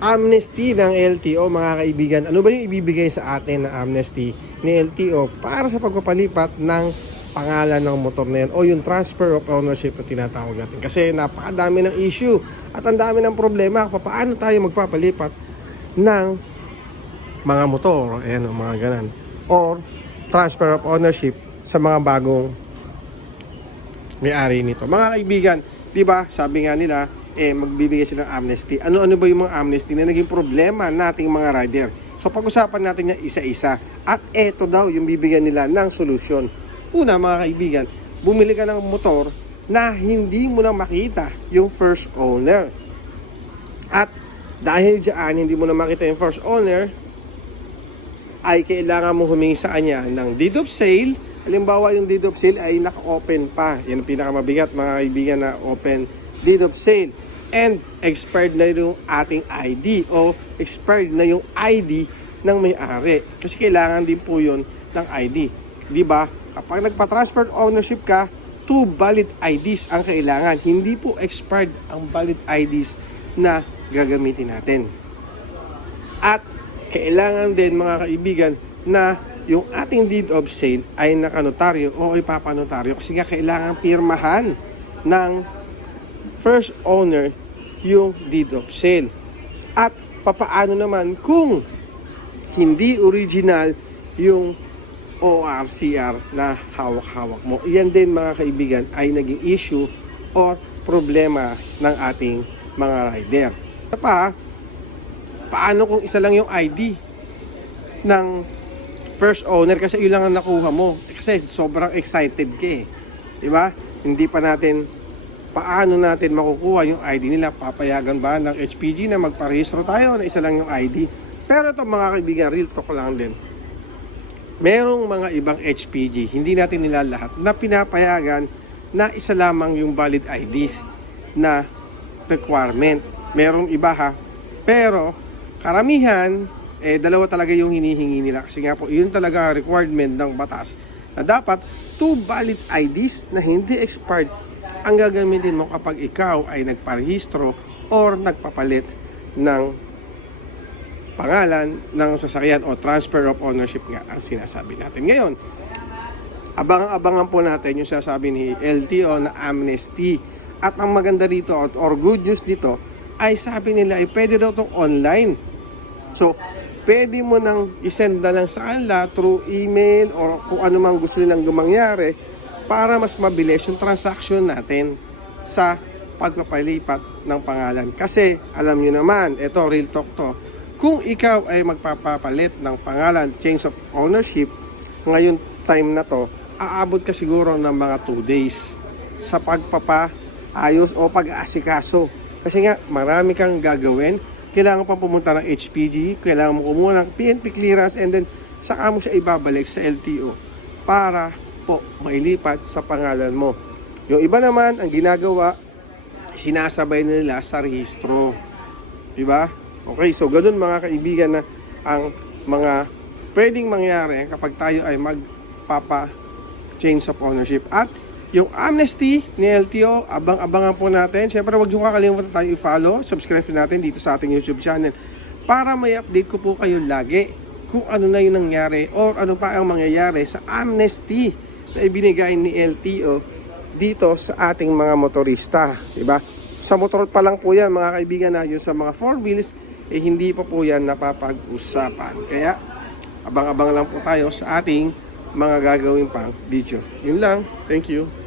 amnesty ng LTO mga kaibigan. Ano ba yung ibibigay sa atin na amnesty ni LTO para sa pagpapalipat ng pangalan ng motor na yan o yung transfer of ownership na tinatawag natin. Kasi napakadami ng issue at ang dami ng problema. Paano tayo magpapalipat ng mga motor, ayan o, mga ganan. Or transfer of ownership sa mga bagong may-ari nito. Mga kaibigan, 'di ba? Sabi nga nila, eh magbibigay sila ng amnesty. Ano-ano ba yung mga amnesty na naging problema nating mga rider? So pag-usapan natin yan isa-isa. At eto daw yung bibigyan nila ng solusyon. Una mga kaibigan, bumili ka ng motor na hindi mo na makita yung first owner. At dahil dyan, hindi mo na makita yung first owner, ay kailangan mo humingi sa kanya ng deed of sale. Halimbawa, yung deed of sale ay naka-open pa. Yan ang pinakamabigat mga kaibigan na open deed of sale. And expired na yung ating ID o expired na yung ID ng may-ari. Kasi kailangan din po yun ng ID. Di ba? Kapag nagpa-transfer ownership ka, two valid IDs ang kailangan. Hindi po expired ang valid IDs na gagamitin natin. At kailangan din mga kaibigan na yung ating deed of sale ay nakanotaryo o ipapanotaryo kasi nga kailangan pirmahan ng first owner yung deed of sale. At papaano naman kung hindi original yung ORCR na hawak-hawak mo. Yan din mga kaibigan ay naging issue or problema ng ating mga rider. Isa pa, paano kung isa lang yung ID ng first owner kasi yun lang ang nakuha mo. Kasi sobrang excited ka eh. Di ba? Hindi pa natin paano natin makukuha yung ID nila. Papayagan ba ng HPG na magparehistro tayo na isa lang yung ID? Pero ito mga kaibigan, real talk lang din. Merong mga ibang HPG, hindi natin nila lahat, na pinapayagan na isa lamang yung valid IDs na requirement. Merong iba ha. Pero karamihan, eh dalawa talaga yung hinihingi nila. Kasi nga po, yun talaga requirement ng batas. Na dapat two valid IDs na hindi expired ang gagamitin mo kapag ikaw ay nagparehistro or nagpapalit ng pangalan ng sasakyan o transfer of ownership nga ang sinasabi natin. Ngayon, abangan-abangan po natin yung sasabi ni LTO na amnesty. At ang maganda dito or, or good news dito ay sabi nila ay pwede daw itong online. So, pwede mo nang isend na lang sa kanila through email or kung ano mang gusto nilang gumangyari para mas mabilis yung transaction natin sa pagpapalipat ng pangalan. Kasi, alam nyo naman, ito, real talk to, kung ikaw ay magpapapalit ng pangalan, change of ownership, ngayon time na to, aabot ka siguro ng mga 2 days sa pagpapaayos o pag-aasikaso. Kasi nga, marami kang gagawin. Kailangan pa pumunta ng HPG, kailangan mo kumuha ng PNP clearance, and then saka mo siya ibabalik sa LTO para po mailipat sa pangalan mo. Yung iba naman, ang ginagawa, sinasabay nila sa rehistro. Diba? Okay, so ganun mga kaibigan na ang mga pwedeng mangyari kapag tayo ay magpapa change of ownership. At yung amnesty ni LTO, abang-abangan po natin. Siyempre, huwag nyo kakalimutan tayo i-follow, subscribe natin dito sa ating YouTube channel para may update ko po kayo lagi kung ano na yung nangyari or ano pa ang mangyayari sa amnesty na ibinigay ni LTO dito sa ating mga motorista. Diba? Sa motor pa lang po yan mga kaibigan na yung sa mga 4 wheels eh hindi pa po yan napapag-usapan. Kaya abang-abang lang po tayo sa ating mga gagawin pang video. Yun lang. Thank you.